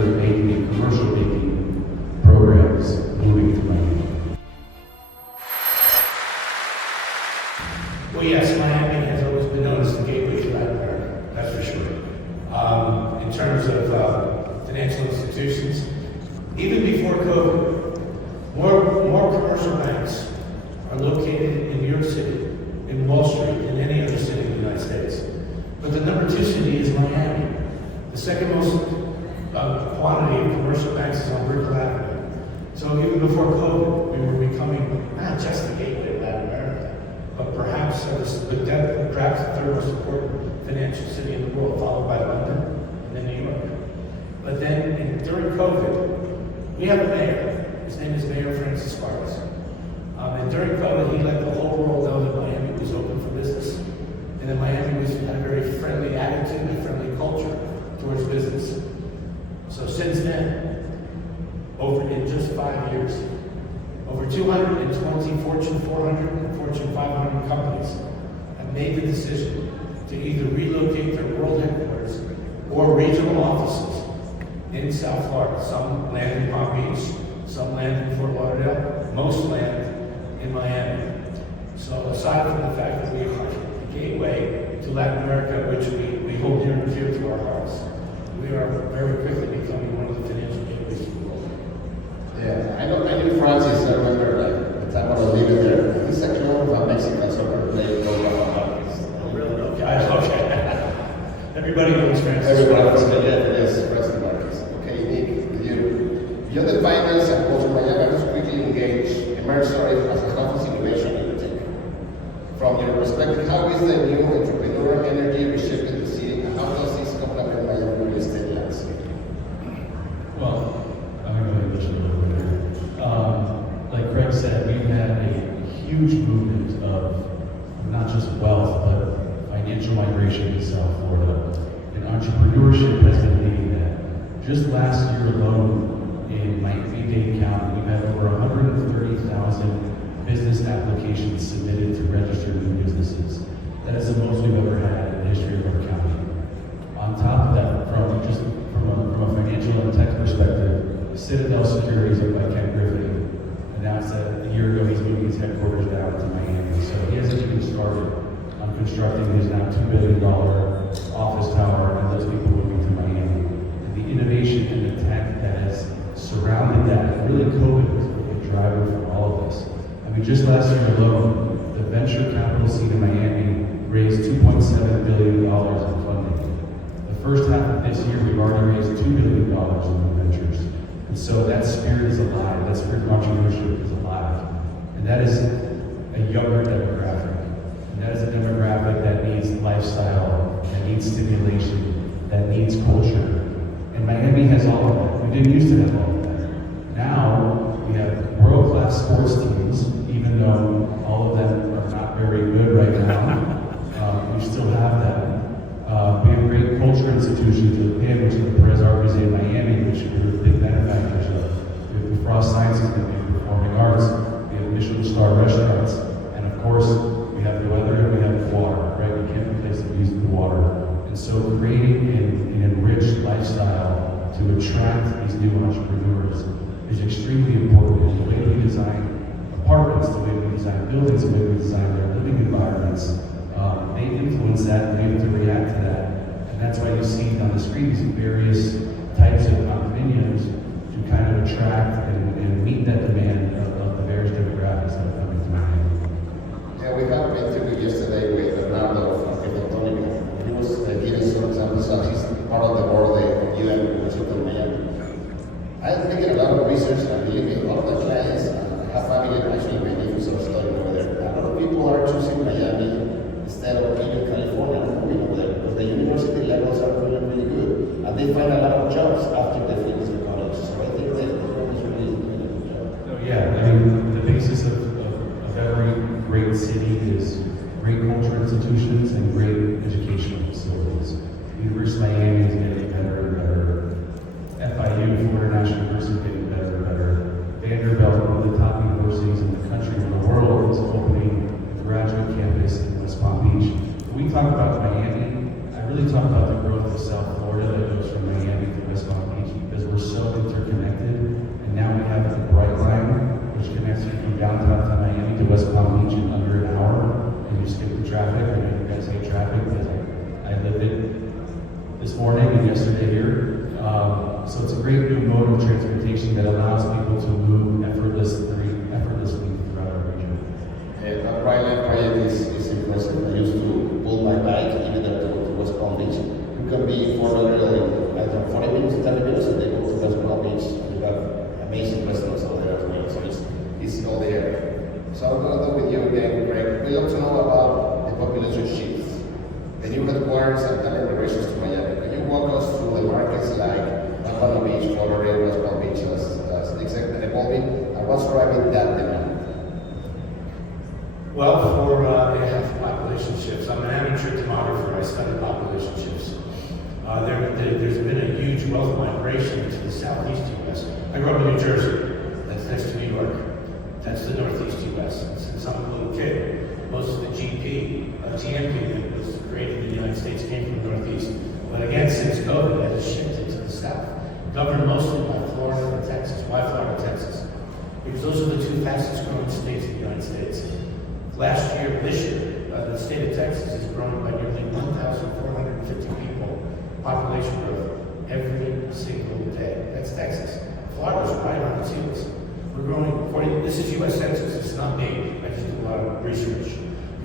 consider making commercial banking programs moving to Miami? Well, yes, Miami has always been known as the gateway to Latin America, that's for sure. In terms of financial institutions, even before COVID, more commercial banks are located in New York City, in Wall Street, than any other city in the United States. But the number 2 city is Miami. The second most quantity of commercial banks is on Brickell Avenue. So even before COVID, we were becoming not just the gateway of Latin America, but perhaps the third most important financial city in the world, followed by London and then New York. But then during COVID, we have a mayor. His name is Mayor Francis Suarez. And during COVID, he let the whole world know that Miami was open for business, and that Miami had a very friendly attitude and friendly culture towards business. So since then, in just 5 years, over 220 Fortune 400 and Fortune 500 companies have made the decision to either relocate their world headquarters or regional offices in South Florida. Some land in Palm Beach, some land in Fort Lauderdale, most land in Miami. So aside from the fact that we are the gateway to Latin America, which we hold near and dear to our hearts, we are very quickly becoming one of the financial gateways to the world. Yeah, I knew Francis. I remember the time I was living there. He's a clone of a Mexican soccer player called Almazo. Oh, really? Okay. Everybody knows Francis. Everybody knows that, yes, Francis Marquez. Okay, Nick, beyond the finance and culture, Miami was quickly engaged, emerged as a hub of innovation in the tech. From your perspective, how is the new entrepreneurial energy reshaping the city, and how does this complement Miami real estate landscape? Well, I'm going to go English a little bit here. Like Craig said, we've had a huge movement of not just wealth, but financial migration to South Florida. And entrepreneurship has been leading that. Just last year alone, in Miami-Dade County, we had over 130,000 business applications submitted to register new businesses. That is the most we've ever had in the history of our county. On top of that, from a financial and tech perspective, Citadel Securities, owned by Ken Griffin, announced that a year ago he's moving his headquarters down to Miami. So he hasn't even started on constructing his now $2 billion office tower, and those people moving to Miami. And the innovation and the tech that has surrounded that, and really COVID was a big driver for all of this. I mean, just last year alone, the venture capital scene in Miami raised $2.7 billion in funding. The first half of this year, we've already raised $2 billion in new ventures. And so that spirit is alive, that spirit of entrepreneurship is alive. And that is a younger demographic. And that is a demographic that needs lifestyle, that needs stimulation, that needs culture. And Miami has all of that. We didn't used to have all of that. Now, we have world-class sports teams, even though all of them are not very good right now. We still have that. We have great culture institutions, the PIN, which is the Perez Art Museum in Miami, which we're big benefactors of. We have the Frost Sciences, we have performing arts, we have Michelin star restaurants, and of course, we have the weather and we have the water, right? We can't replace the views of the water. And so creating an enriched lifestyle to attract these new entrepreneurs is extremely important. And the way we design apartments, the way we design buildings, the way we design their living environments, they influence that, and we have to react to that. And that's why you see on the screen these various types of condominiums to kind of attract and meet that demand of the various demographics that are coming to Miami. Yeah, we had an interview yesterday with Bernardo from Studnicky. He was giving some examples of he's part of the board of the UN in Miami. I have taken a lot of research, and believe me, a lot of the clients have family actually many years of studying over there. A lot of people are choosing Miami instead of even California, moving over there, because the university levels are really, really good, and they find a lot of jobs after they finish their college. So I think that the program is really doing a good job. Oh yeah, I mean, the basis of every great city is great culture institutions and great educational facilities. University of Miami is getting better and better. FIU, Florida National University, is getting better and better. Vanderbilt, one of the top universities in the country and the world, is opening a graduate campus in West Palm Beach. When we talk about Miami, I really talk about the growth of South Florida that goes from Miami to West Palm Beach, because we're this morning and yesterday here. So it's a great new mode of transportation that allows people to move effortlessly throughout our region. The Brightline project is impressive. I used to pull my bike even up to West Palm Beach. You can be 400 in either 40 minutes, 30 minutes, and they go to West Palm Beach. And you have amazing restaurants over there as well. So it's all there. So I'm going to go with you again, Greg. We love to know about the population shifts. The new headquarters and talent migrations to Miami. Can you walk us through the markets like Palm Beach, Florida, West Palm Beach, as the executive evolving, and what's driving that demand? Well, for population shifts, I'm an amateur demographer. I study population shifts. There's been a huge wealth migration to the southeast U.S. I grew up in New Jersey. That's next to New York. That's the northeast U.S. Since I'm a little kid, most of the GMP that was created in the United States came from the northeast. But again, since COVID, that has shifted to the south. Governed mostly by Florida and Texas. Why Florida and Texas? Because those are the two fastest growing states in the United States. This year, the state of Texas is growing by nearly 1,450 people, population growth, every single day. That's Texas. Florida's right on its heels. We're growing, this is U.S. Census, it's not me, I just do a lot of research.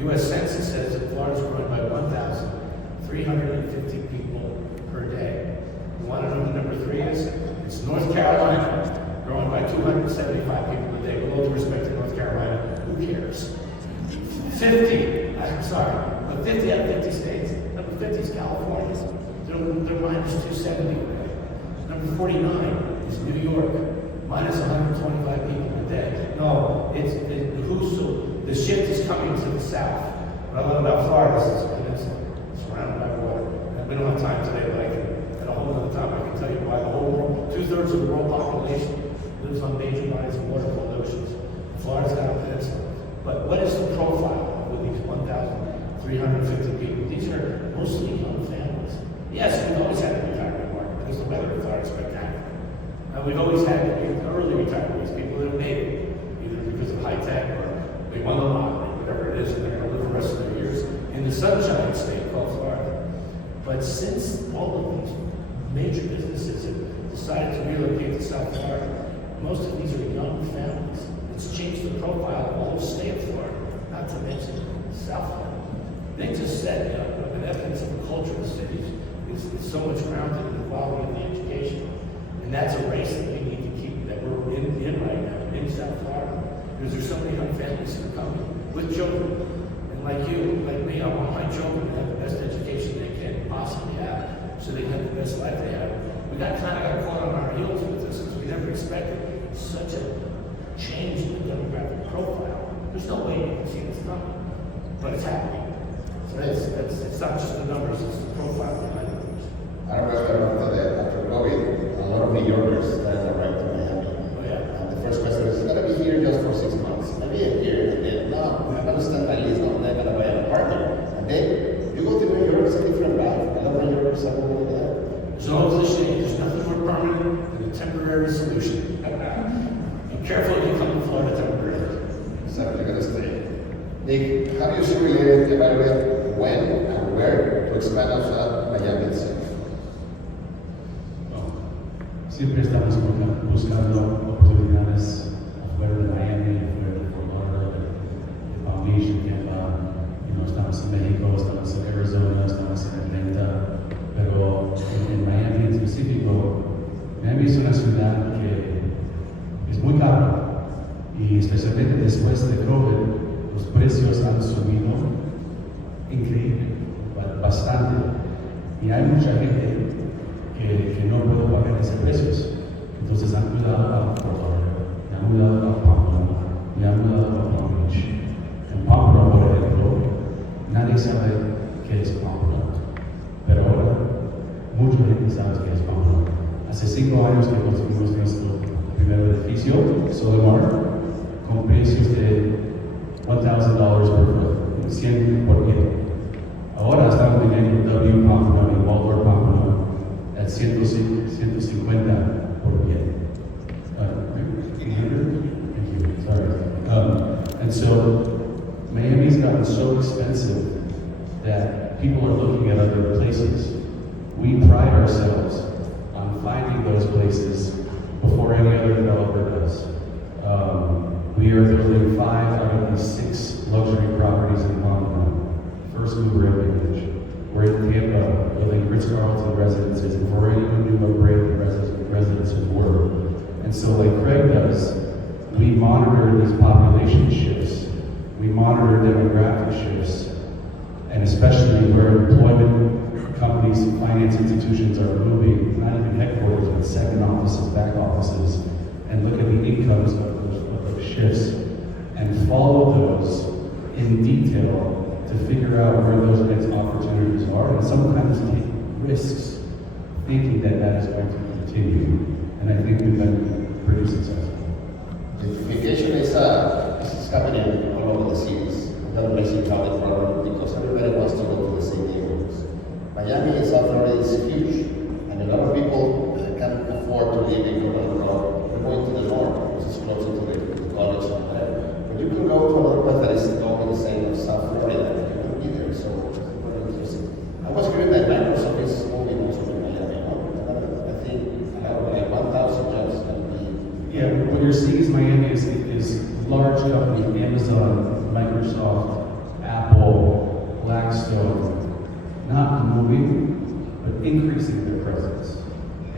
U.S. Census says that Florida's growing by 1,350 people per day. You want to know who number 3 is? It's North Carolina, growing by 275 people a day. With all due respect to North Carolina, who cares? 50 out of 50 states. Number 50 is California. They're minus 270 a day. Number 49 is New York, minus 125 people a day. No, the shift is coming to the south. What I love about Florida is it's a peninsula, surrounded by water. And we don't have time today, but at a whole other time, I can tell you why the whole world, 2/3 of the world population lives on major bodies of water called oceans. Florida's got a peninsula. But what is the profile with these 1,350 people? These are mostly young families. Yes, we've always had a retirement market because the weather in Florida is spectacular. We've always had early retirees, people that have made it, either because of high tech or they won the lottery, whatever it is, and they're going to live the rest of their years in the sunshine state called Florida. But since all of these major businesses have decided to relocate to South Florida, most of these are young families. It's changed the profile of the whole state of Florida, not to mention South Florida. They just said, an evidence of the culture of the city is so much grounded in the quality of the education. And that's a race that we need to keep, that we're in right now, in South Florida. Because there's so many young families that are coming with children. And like you, like me, I want my children to have the best education they can possibly have, so they can have the best life they have. We got caught on our heels with this, because we never expected such a change in the demographic profile. There's no way you can see this coming, but it's happening. So it's not just the numbers, it's the profile behind the numbers. I remember after COVID, a lot of New Yorkers started arriving to Miami. Oh yeah. And the first question is, I'm going to be here just for 6 months. Maybe a year, and then, no, I'm going to stand my lease, I'm going to buy an apartment. And then, you go to New York, it's a different life. I love New York, so I'm going to there. There's no cliche, there's nothing more permanent than a temporary solution. Be careful if you come to Florida temporarily. Exactly, you're going to stay. Nick, how do you see related evaluate when and where to expand outside Miami itself? Siempre estamos buscando oportunidades afuera de Miami, afuera de Fort Lauderdale, de Palm Beach, en Tampa. Estamos en México, estamos en Arizona, estamos en Atlanta, pero en Miami en específico, Miami es una ciudad que es muy cara y especialmente después de COVID, los precios han subido increíble, bastante, y hay mucha gente que no puede pagar esos precios. Entonces han mudado a Fort Lauderdale, han mudado a Panorama, y han mudado a Palm Beach. En Panorama, por ejemplo, nadie sabe qué es Panorama, pero ahora mucha gente sabe qué es Panorama. Hace 5 años que construimos nuestro primer edificio, Solimar, con precios de $1,000 por foot, 100 por pie. Ahora estamos vendiendo W Panorama y Waldorf Panorama at 150 por pie. 800? Thank you, sorry. And so Miami's gotten so expensive that people are looking at other places. We or any other developer does. We are building 5 out of the 6 luxury properties in Guam. First mover advantage. We're in Tampa building Ritz-Carlton residences, and we're already doing upgrade residences work. And so like Craig does, we monitor these population shifts, we monitor demographic shifts, and especially where employment companies, finance institutions are moving, not even headquarters, but second offices, back offices, and look at the incomes of those shifts, and follow those in detail to figure out where those next opportunities are, and sometimes take risks, thinking that that is going to continue. And I think we've been pretty successful. Gentrification is happening all over the cities. That makes it a problem because everybody wants to go to the same neighborhoods. Miami is Florida is huge, and a lot of people can't afford to live in Colorado. We're going to the north, which is closer to the college and whatever. But you can go to another place that is totally the same as South Florida, and you can be there. So it's very interesting. I was hearing that Microsoft is moving also to Miami. I think like 1,000 jobs can be. Yeah, what you're seeing is Miami is large companies, Amazon, Microsoft, Apple, Blackstone, not moving, but increasing their presence.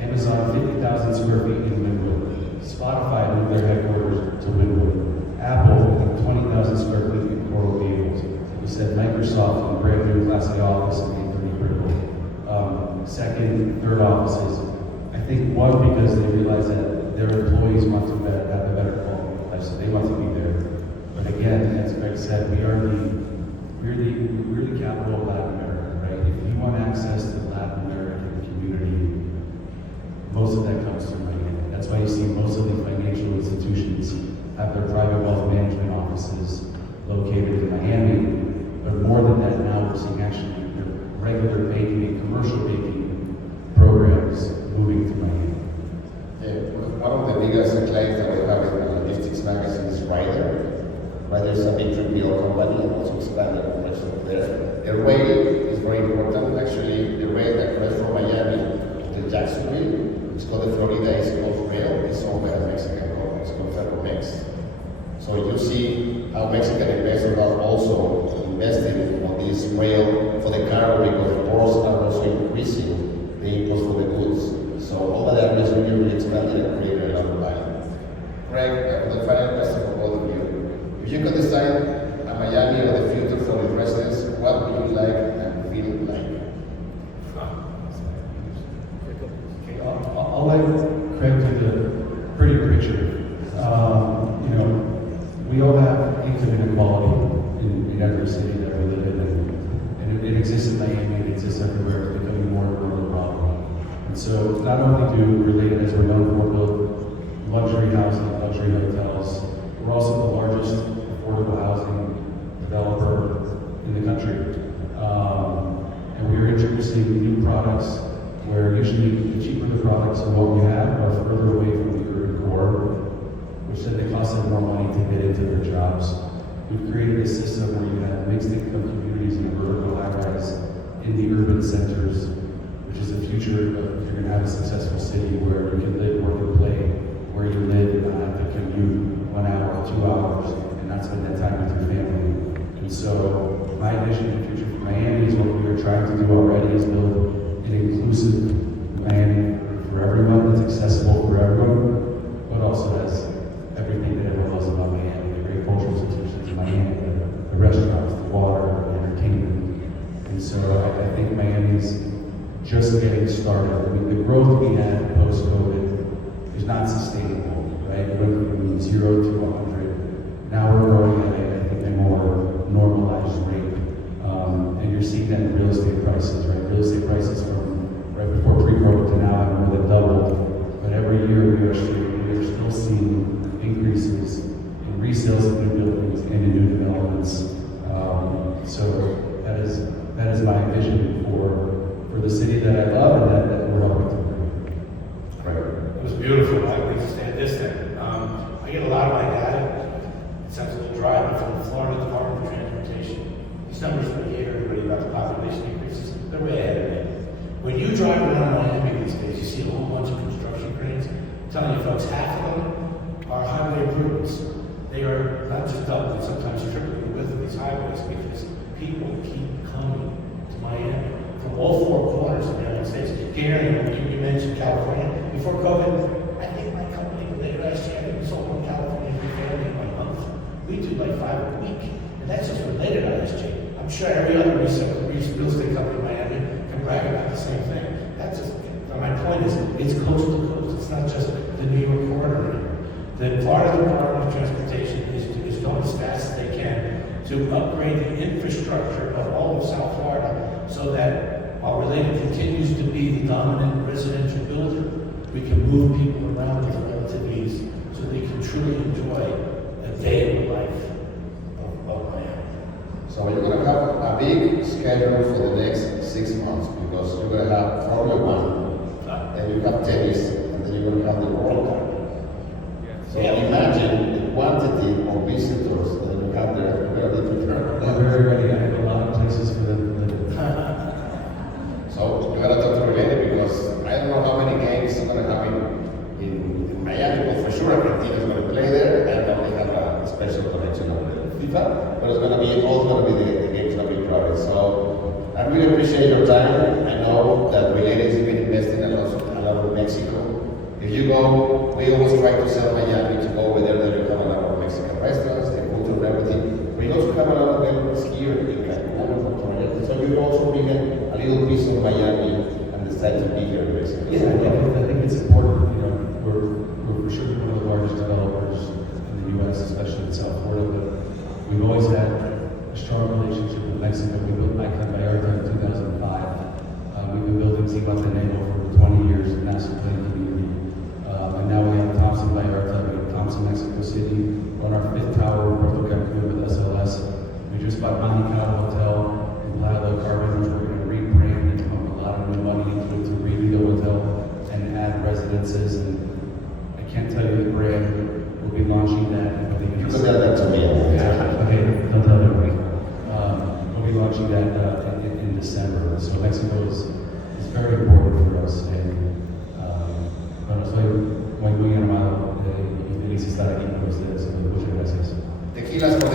Amazon, 50,000 square feet in Wynwood. Spotify moved their headquarters to Wynwood. Apple, I think 20,000 square feet in Coral Gables. We said Microsoft, a brand new Class A office, and pretty critical. Second, third offices. I think one, because they realize that their employees want to have a better quality of life, so they want to be there. But again, as Greg said, we're the capital of Latin America, right? If you want access to the Latin American community, most of that comes from Miami. That's why you see most of the financial institutions have their private wealth management offices located in Miami. But more than that, now we're seeing actually the regular banking and commercial banking programs moving to Miami. One of the biggest clients that we have in the logistics magazine is Ryder. Ryder is a big 3PL company and also expanded operations there. The rail is very important. Actually, the rail that goes from Miami to Jacksonville, it's called the Florida East Coast Rail. It's owned by a Mexican company. It's called Ferromex. So you see how Mexican investors are also investing on this rail for the cargo because the ports are also increasing the imports for the goods. So all of that is really expanded and created a lot of value. Greg, the final question for both of you. If you could design a Miami of the future for the residents, what would you like and feel like? Okay, I'll let Craig take the prettier picture. We all have income inequality in every city that we live in, and it exists in Miami, it exists everywhere. It's becoming more and more of a problem. And so not only do Related, as we're known for, build luxury housing, luxury hotels, we're also the largest affordable housing developer in the country. And we are introducing new products where usually the cheaper the products and what we have are further away from the urban core, which then they cost them more money to get into their jobs. We've created a system where you have mixed income communities in vertical high-rise in the urban centers, which is the future of if you're going to have a successful city where you can live, work, and play where you live and not have to commute 1 hour or 2 hours and not spend that time with your family. And so my vision in the future for Miami is what we are trying to do already is build an inclusive Miami for everyone that's accessible for everyone, but also has everything that everyone loves about Miami, the great cultural institutions in Miami, the restaurants, the water, the entertainment. And so I think Miami's just getting started. I mean, the growth we had post-COVID is not sustainable, right? We went from 0 to 100. Now we're growing at I think a more normalized rate. And you're seeing that in real estate prices, right? Real estate prices from right before pre-COVID to now have more than doubled. But every year we are still seeing increases in resales of new buildings and in new developments. So that is my vision for the city that I love and that we're helping to bring. It was beautiful. I can stand this thing. I get a lot of my data. It sounds a little dry, but from the Florida Department of Transportation. These numbers indicate everybody about the population increases. They're way ahead of me. When you drive around Miami these days, you see a whole bunch of construction cranes. telling you folks, half of them are highway improvements. They are not just doubling, sometimes tripling the width of these highways because people keep coming to Miami from all four corners of the United States. Gary, you mentioned California. Before COVID, I think my company, late last year, we sold one California family in a month. We do like 5 a week. And that's just related ISG. I'm sure every other real estate company in Miami can brag about the same thing. That's just, my point is, it's coast to coast. It's not just the New York corridor anymore. The Florida Department of Transportation is going as fast as they can to upgrade the infrastructure of all of South Florida so that while Related continues to be the dominant residential builder, we can move people around with relative ease so they can truly enjoy a day in the life of Miami. So you're going to have a big schedule for the next 6 months because you're going to have Formula One, then you have tennis, and then you're going to have the World Cup. So imagine the quantity of visitors that you have there. You're going to return. We're very ready. I have a lot of places for them to live. So you got to talk to Related because I don't know how many games are going to happen in Miami, but for sure Argentina is going to play there, and then they have a special connection with FIFA. But it's going to be all going to be the games going to be crowded. So I really appreciate your time. I know that Related has been investing a lot in Mexico. If you go, we always try to sell Miami to go over there. That you have a lot of Mexican restaurants, the food and everything. We also have a lot of vendors here in Cancun. So you also bring a little piece of Miami and decide to be here in Mexico. Yeah, I think it's important. You know, we're for sure one of the largest developers in the U.S., especially in South Florida. But we've always had a strong relationship with Mexico. We built Icon Vallarta in 2005. We've been building Zihuatanejo for 20 years in Nassau Plain community. And now we have Thompson Vallarta, we have Thompson, Mexico City. We're on our 5th tower in Puerto Cancun with SLS. We just bought Monica Hotel in Playa del Carmen, which we're going to rebrand and pump a lot of new money into it to redo the hotel and add residences. And I can't tell you the brand. We'll be launching that. I think You could tell that to me. okay, don't tell everybody. We'll be launching that in December. So Mexico is very important for us. And bueno, soy muy animado y feliz de estar aquí con ustedes. Muchas gracias. Tequilas por